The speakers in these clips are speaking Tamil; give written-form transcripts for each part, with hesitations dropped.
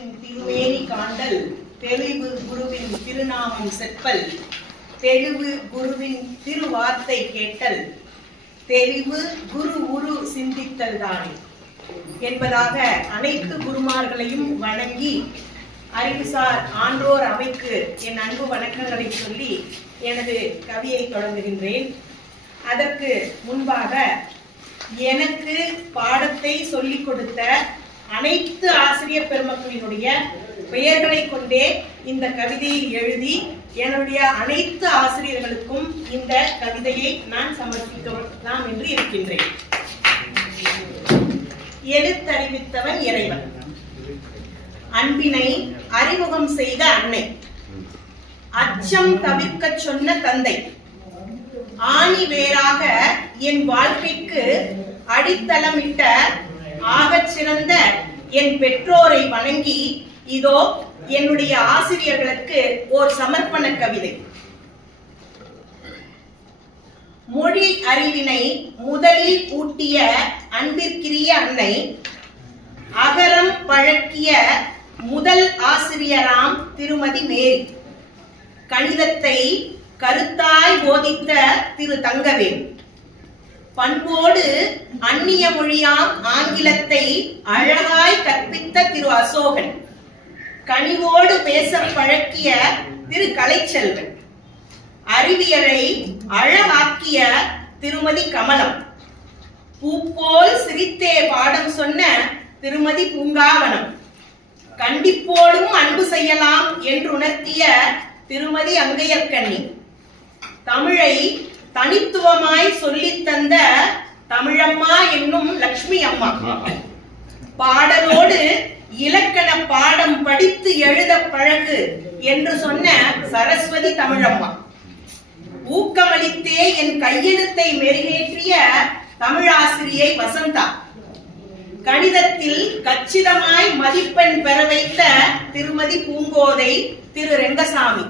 குருவின் திருமேனி காண்டல், தெளிவு குருவின் திருநாமம் செப்பல், தெளிவு குருவின் திருவார்த்தை கேட்டல், தெளிவு குரு உரு சிந்தித்தல் தானே என்பதாக அனைத்து குருமார்களையும் வணங்கி அறிவுசார் ஆன்றோர் அவைக்கு என் அன்பு வணக்கங்களை சொல்லி எனது கவியை தொடங்குகின்றேன். அதற்கு முன்பாக எனக்கு பாடத்தை சொல்லிக் கொடுத்த அனைத்து ஆசிரியர் பெருமக்களினுடைய பெயர்களை கொண்டே இந்த கவிதையை எழுதி என்னுடைய அனைத்து ஆசிரியர்களுக்கும் இந்த கவிதையை நான் சமர்ப்பிக்கலாம் என்று இருக்கின்றேன். எழுத்தறிவித்தவன் இறைவன், அன்பினை அறிமுகம் செய்த அன்னை, அச்சம் தவிர்க்க சொன்ன தந்தை, ஆணி வேறாக என் வாழ்க்கைக்கு அடித்தளமிட்ட ஆகச் சிறந்த என் பெற்றோரை வணங்கி இதோ என்னுடைய ஆசிரியர்களுக்கு ஓர் சமர்ப்பண கவிதை. மொழி அறிவினை முதலில் ஊட்டிய அன்பிற்கிரிய அன்னை, அகரம் பழக்கிய முதல் ஆசிரியராம் திருமதி மேரி, கணிதத்தை கருத்தாய் போதித்த திரு தங்கவேல், பண்போடு அந்நிய மொழியாம் ஆங்கிலத்தை அழகாய் கற்பித்த திரு அசோகன், கனிவோடு பேச பழக்கிய திரு கலைச்செல்வன், அறிவியலை அழகாக்கிய திருமதி கமலம், பூப்போல் சிரித்தே பாடம் சொன்ன திருமதி பூங்காவனம், கண்டிப்போடும் அன்பு செய்யலாம் என்று உணர்த்திய திருமதி அங்கையர்கண்ணி, தமிழை தனித்துவமாய் சொல்லித் தந்த தமிழம்மா என்னும் லட்சுமி அம்மா, பாடலோடு இலக்கண பாடம் படித்து எழுத பழகு என்று சொன்ன சரஸ்வதி தமிழம்மா, ஊக்கமளித்தே என் கையெழுத்தை மெருகேற்றிய தமிழாசிரியை வசந்தா, கணிதத்தில் கச்சிதமாய் மதிப்பெண் பெற வைத்த திருமதி பூங்கோதை திரு ரெங்கசாமி,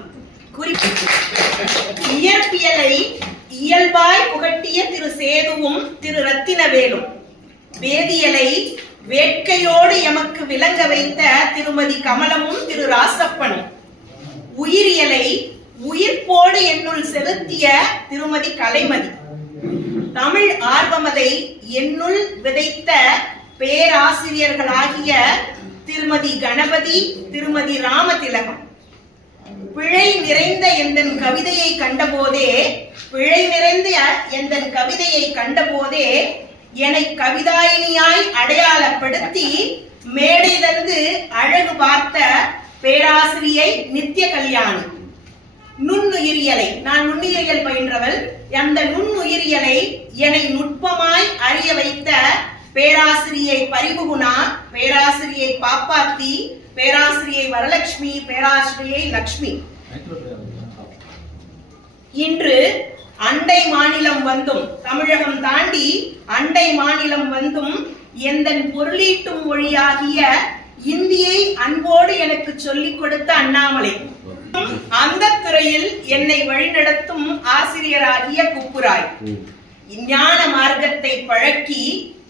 இயற்பியலை இயல்பாய் புகட்டிய திரு சேதுவும் திரு ரத்தினவேலும், வேதியலை வேட்கையோடு எமக்கு விளங்க வைத்த திருமதி கமலமும் திரு ராசப்பனும், உயிரியலை உயிர்ப்போடு என்னுள் செலுத்திய திருமதி கலைமதி, தமிழ் ஆர்வமதை என்னுள் விதைத்த பேராசிரியர்களாகிய திருமதி கணபதி திருமதி ராமதிலகம், பிழை நிறைந்த எந்தன் கவிதையை கண்டபோதே என்னை கவிதாயினியாய் அடையாளப்படுத்தி மேடை தந்து அழகு பார்த்த பேராசிரியை நித்திய கல்யாணி, நுண்ணுயிரியலை, நான் நுண்ணுயிரியல் பயின்றவள், அந்த நுண்ணுயிரியலை என்னை நுட்பமாய் அறிய வைத்த பேராசிரியை பரிபுகுணா, பேராசிரியை பாப்பாத்தி, பேராசிரியை வரலட்சுமி, பேராசிரியை லட்சுமி, இன்று அண்டை மாநிலம் வந்தும், தமிழகம் தாண்டி அண்டை மாநிலம் வந்தும் எந்தன் பொருளீட்டும் மொழியாகிய இந்தியை அன்போடு எனக்கு சொல்லிக் கொடுத்த அண்ணாமலை, அந்த துறையில் என்னை வழிநடத்தும் ஆசிரியராகிய குப்புராய், ஞான மார்க்கத்தை பழக்கி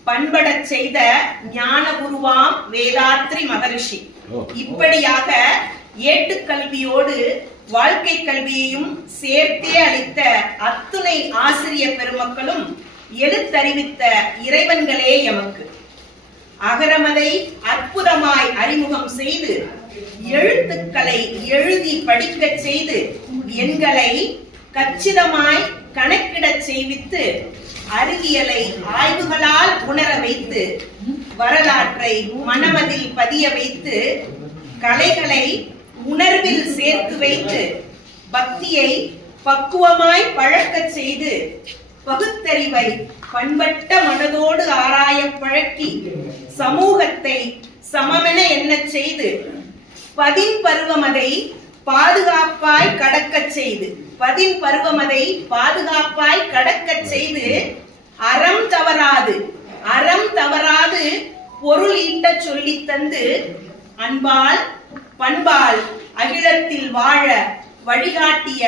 பண்படச் செய்த ஞான குருவாம் வேதாத்ரி மகரிஷி, இப்படியாக ஏட்டுக்கல்வியோடு வாழ்க்கை கல்வியையும் சேர்த்தே அளித்த அத்துணை ஆசிரியர் பெருமக்களும் எழுத்தறிவித்த இறைவன்களே எமக்கு. அகரமதை அற்புதமாய் அறிமுகம் செய்து, எழுத்துக்களை எழுதி படிக்கச் செய்து, எண்களை கச்சிதமாய் கணக்கிடச் செய்வித்து, அறிவியலை ஆய்வுகளால் உணர வைத்து, வரலாற்றை மனமதில் பதிய வைத்து, கலைகளை உணர்வில் சேர்த்து வைத்து, பக்தியை பக்குவமாய் பழக்கச் செய்து, பகுத்தறிவை பண்பட்ட மனதோடு ஆராய பழக்கி, சமூகத்தை சமமென எண்ணச் செய்து, பதின் பருவமதை பாதுகாப்பாய் கடக்கச் செய்து, அறம் தவறாது பொருள் ஈட்டச் சொல்லித் தந்து, அன்பால் பண்பால் அகிலத்தில் வாழ வழிகாட்டிய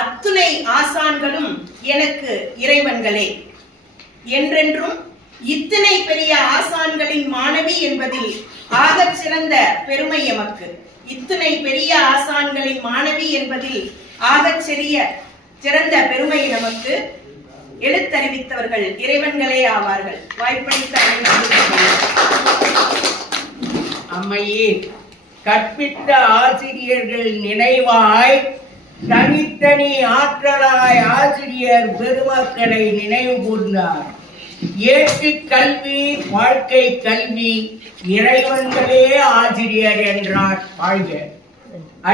அத்துணை ஆசான்களும் எனக்கு இறைவன்களே. என்றென்றும் இத்தனை பெரிய ஆசான்களின் மாணவி என்பதில் ஆகச் சிறந்த பெருமை எமக்கு. இத்துணை பெரிய ஆசான்களின் மாணவி என்பதில் ஆகச் சிறந்த பெருமை நமக்கு எழுத்தறிவித்தவர்கள் இறைவன்களே ஆவார்கள். வாய்ப்பளித்த அம்மையே, கற்பித்த ஆசிரியர்கள் நினைவாய் தனித்தனி ஆற்றலாய் ஆசிரியர் பெருமக்களை நினைவு கூர்ந்தார். ஏற்று கல்வி வாழ்க்கை கல்வி, இறைவன்களே ஆசிரியர் என்றார். வாழ்க.